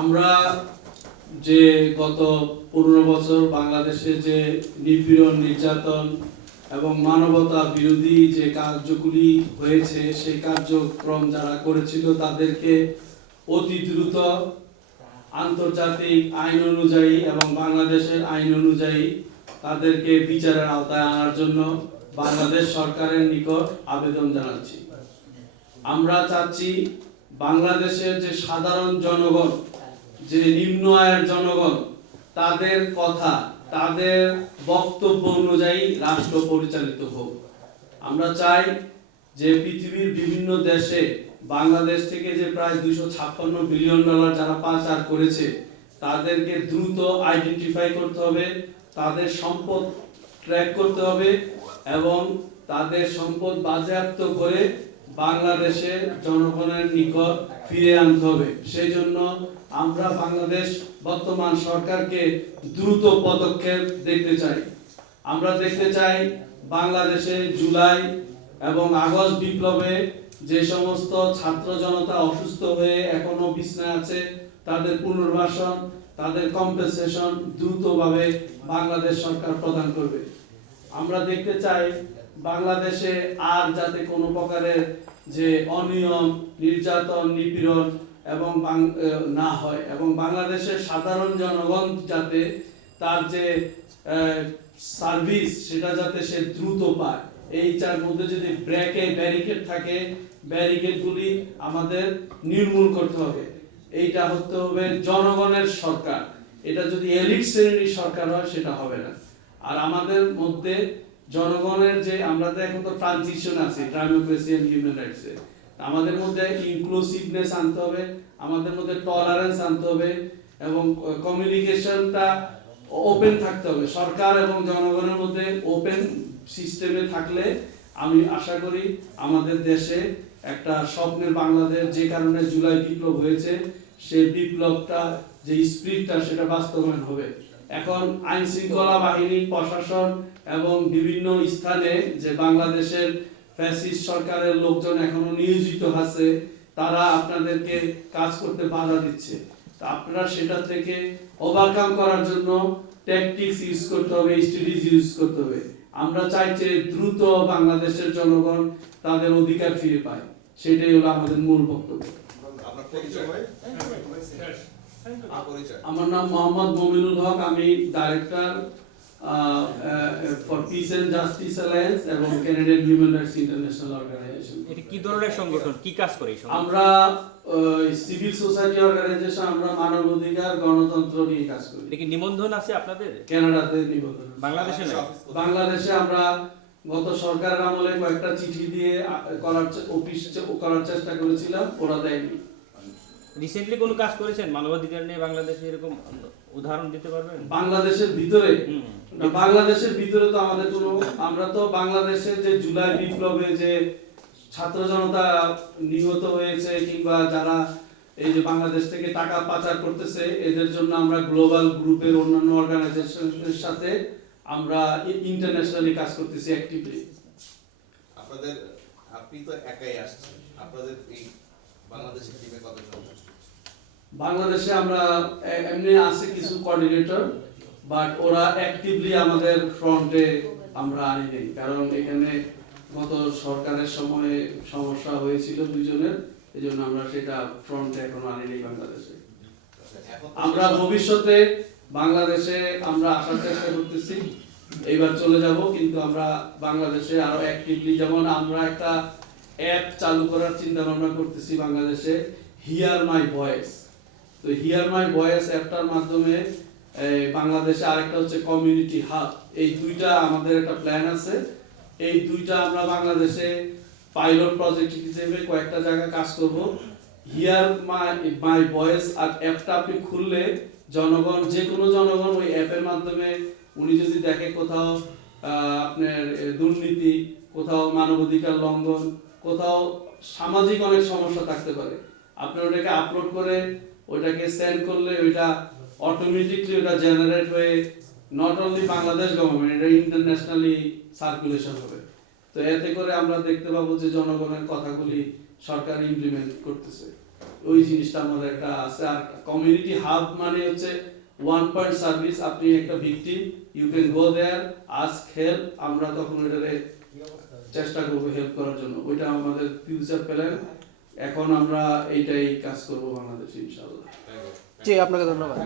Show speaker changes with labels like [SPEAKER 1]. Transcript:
[SPEAKER 1] আমরা যে গত পনেরো বছর বাংলাদেশে যে নিপীড়ন, নির্যাতন এবং মানবতা বিরোধী যে কার্যগুলি হয়েছে, সেই কার্যক্রম যারা করেছিল তাদেরকে অতি দ্রুত আন্তর্জাতিক আইন অনুযায়ী এবং বাংলাদেশের আইন অনুযায়ী তাদেরকে বিচারের আওতায় আনার জন্য বাংলাদেশ সরকারের নিকট আবেদন জানাচ্ছি। আমরা চাচ্ছি বাংলাদেশের যে সাধারণ জনগণ যে নিম্ন আয়ের জনগণ, তাদের কথা, তাদের বক্তব্য অনুযায়ী রাষ্ট্র পরিচালিত হোক। আমরা চাই যে পৃথিবীর বিভিন্ন দেশে, বাংলাদেশ থেকে যে প্রায় দুইশো ছাপ্পান্ন বিলিয়ন ডলার যারা পাচার করেছে, তাদেরকে দ্রুত আইডেন্টিফাই করতে হবে, তাদের সম্পদ ট্র্যাক করতে হবে এবং তাদের সম্পদ বাজেয়াপ্ত করে বাংলাদেশের জনগণের নিকট ফিরে আনতে হবে। সেই জন্য আমরা বাংলাদেশ বর্তমান সরকারকে দ্রুত পদক্ষেপ দেখতে চাই। আমরা দেখতে চাই বাংলাদেশে জুলাই এবং আগস্ট বিপ্লবে যে সমস্ত ছাত্র জনতা অসুস্থ হয়ে এখনও বিছনায় আছে, তাদের পুনর্বাসন, তাদের কম্পেনসেশন দ্রুতভাবে বাংলাদেশ সরকার প্রদান করবে। আমরা দেখতে চাই বাংলাদেশে আর যাতে কোনো প্রকারের যে অনিয়ম, নির্যাতন, নিপীড়ন এবং না হয়। এবং বাংলাদেশের সাধারণ জনগণ যাতে তার যে সার্ভিস সেটা যাতে সে দ্রুত পায়। এই চার মধ্যে যদি ব্র্যাকে ব্যারিকেড থাকে ব্যারিকেডগুলি আমাদের নির্মূল করতে হবে। এইটা হতে হবে জনগণের সরকার। এটা যদি এলিট শ্রেণির সরকার হয়, সেটা হবে না। আর আমাদের মধ্যে জনগণের যে, আমরা তো এখন তো ট্রানজিশন আছে ডেমোক্রেসি এন্ড হিউম্যান রাইটস আমাদের মধ্যে ইনক্লুসিভনেস আনতে হবে, আমাদের মধ্যে টলারেন্স আনতে হবে এবং কমিউনিকেশনটা ওপেন থাকতে হবে। সরকার এবং জনগণের মধ্যে ওপেন সিস্টেমে থাকলে আমি আশা করি আমাদের দেশে একটা স্বপ্নের বাংলাদেশ যে কারণে জুলাই বিপ্লব হয়েছে সেই বিপ্লবটা, যে স্পিরিটটা সেটা বাস্তবায়ন হবে। এখন আইন শৃঙ্খলা বাহিনী প্রশাসন এবং বিভিন্ন স্থানে যে বাংলাদেশের ফ্যাসিস্ট সরকারের লোকজন এখনও নিয়োজিত আছে তারা আপনাদেরকে কাজ করতে বাধা দিচ্ছে। তা আপনারা সেটা থেকে ওভারকাম করার জন্য ট্যাকটিক্স ইউজ করতে হবে স্ট্র্যাটেজি ইউজ করতে হবে। আমরা চাই যে দ্রুত বাংলাদেশের জনগণ তাদের অধিকার ফিরে পায়। সেটাই হলো আমাদের মূল বক্তব্য। আমার নাম মোহাম্মদ মমিনুল হক আমি director for peace and justice alliance এবং Canadian human rights international organisation
[SPEAKER 2] এটা কি ধরনের সংগঠন? কি কাজ করে এই
[SPEAKER 1] আমরা সিভিল সোসাইটি অর্গানাইজেশন আমরা মানবাধিকার গণতন্ত্র নিয়ে কাজ করি।
[SPEAKER 2] এটা কি নিবন্ধন আছে আপনাদের?
[SPEAKER 1] কানাডাতে নিবন্ধন
[SPEAKER 2] বাংলাদেশে নাই
[SPEAKER 1] বাংলাদেশে আমরা গত সরকারের আমলে কয়েকটা চিঠি দিয়ে করার অফিস করার চেষ্টা করেছিলাম ওরা দেয়নি।
[SPEAKER 2] রিসেন্টলি কোনো কাজ করেছেন? মানবাধিকার নিয়ে বাংলাদেশে এরকম উদাহরণ দিতে পারবেন?
[SPEAKER 1] বাংলাদেশের ভিতরে? বাংলাদেশের ভিতরে তো আমাদের কোনো আমরা তো বাংলাদেশের যে জুলাই বিপ্লবে যে ছাত্র জনতা নিহত হয়েছে কিংবা যারা এই যে বাংলাদেশ থেকে টাকা পাচার করতেছে এদের জন্য আমরা গ্লোবাল গ্রুপের অন্যান্য অর্গানাইজেশনের সাথে আমরা ইন্টারন্যাশনালি কাজ করতেছি অ্যাক্টিভলি
[SPEAKER 3] আপনাদের আপনি তো একাই আসছেন। আপনাদের এই টিমে
[SPEAKER 1] বাংলাদেশে আমরা এমনি আছে কিছু কোঅর্ডিনেটর বাট ওরা অ্যাক্টিভলি আমাদের ফ্রন্টে আমরা আনি নেই। কারণ এখানে গত সরকারের সময়ে সমস্যা হয়েছিল দুইজনের এই জন্য আমরা সেটা ফ্রন্টে এখনও আনি নেই বাংলাদেশে। আমরা ভবিষ্যতে বাংলাদেশে আমরা আসার চেষ্টা করতেছি এইবার চলে যাব কিন্তু আমরা বাংলাদেশে আরও অ্যাক্টিভলি যেমন আমরা একটা অ্যাপ চালু করার চিন্তা ভাবনা করতেছি বাংলাদেশে হিয়ার মাই ভয়েস তো হিয়ার মাই ভয়েস অ্যাপটার মাধ্যমে বাংলাদেশে আরেকটা হচ্ছে কমিউনিটি হাব এই দুইটা আমাদের একটা প্ল্যান আছে। এই দুইটা আমরা বাংলাদেশে পাইলট প্রজেক্ট হিসেবে কয়েকটা জায়গায় কাজ করব। হিয়ার মাই মাই ভয়েস আর অ্যাপটা আপনি খুললে জনগণ যে কোনো জনগণ ওই অ্যাপের মাধ্যমে উনি যদি দেখে কোথাও আপনার দুর্নীতি, কোথাও মানবাধিকার লঙ্ঘন কোথাও সামাজিক অনেক সমস্যা থাকতে পারে। আপনি ওটাকে আপলোড করে ওটাকে সেন্ড করলে ওইটা অটোমেটিকলি ওটা জেনারেট হয়ে নট অনলি বাংলাদেশ গভর্নমেন্ট এটা ইন্টারন্যাশনালি সার্কুলেশন হবে। তো এতে করে আমরা দেখতে পাবো যে জনগণের কথাগুলি সরকার ইমপ্লিমেন্ট করতেছে। ওই জিনিসটা আমাদের একটা আছে। আর কমিউনিটি হাব মানে হচ্ছে ওয়ান পয়েন্ট সার্ভিস আপনি একটা victim you can go there ask help আমরা তখন ওইটারে চেষ্টা করব হেল্প করার জন্য। ওইটা আমাদের ফিউচার প্ল্যান এখন আমরা এইটাই কাজ করব বাংলাদেশে ইনশাআল্লাহ।
[SPEAKER 4] জি আপনাকে ধন্যবাদ।